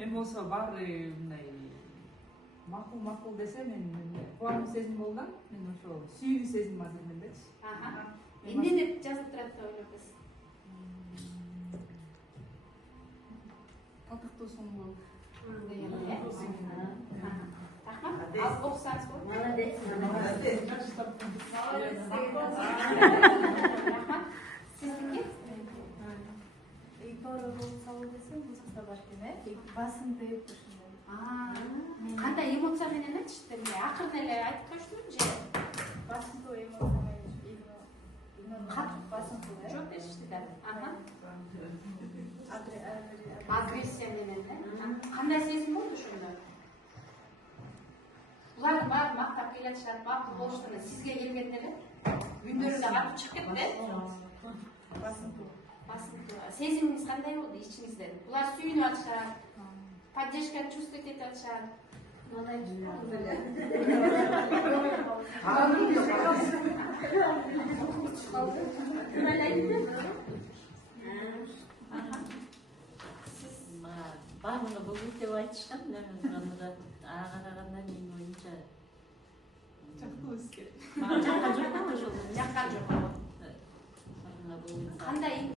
Hem olsa var makul dese men kuanım sezim boldan men ошо сүйүү сезим бар дегендечи. Эмне деп жазып турат да ойлойбуз. Татыктуусун бол. Рахмат. Аз окусаңыз болот. Молодец. Рахмат. Сиздики? Итора болса десем, бузакта бар экен, басын деп ушундай. Кандай эмоция менен айтышты? Акырын эле айтып коюштурбу же? Басынтуу эмоция менен катып басынтуу. Жок дешишти да. Агрессия менен, кандай сезим болду ошондо? Булардын баары мактап келатышат, макул болуштан сизге келгенде эле күндөрүндө катып чыгып кетти. Басынтуу. Сезимиңиз кандай болду ичиңизден? Булар сүйүнүп атышат, поддержка чувствовать этип атышат. Баамына бул деп айтышкан, ага караганда мен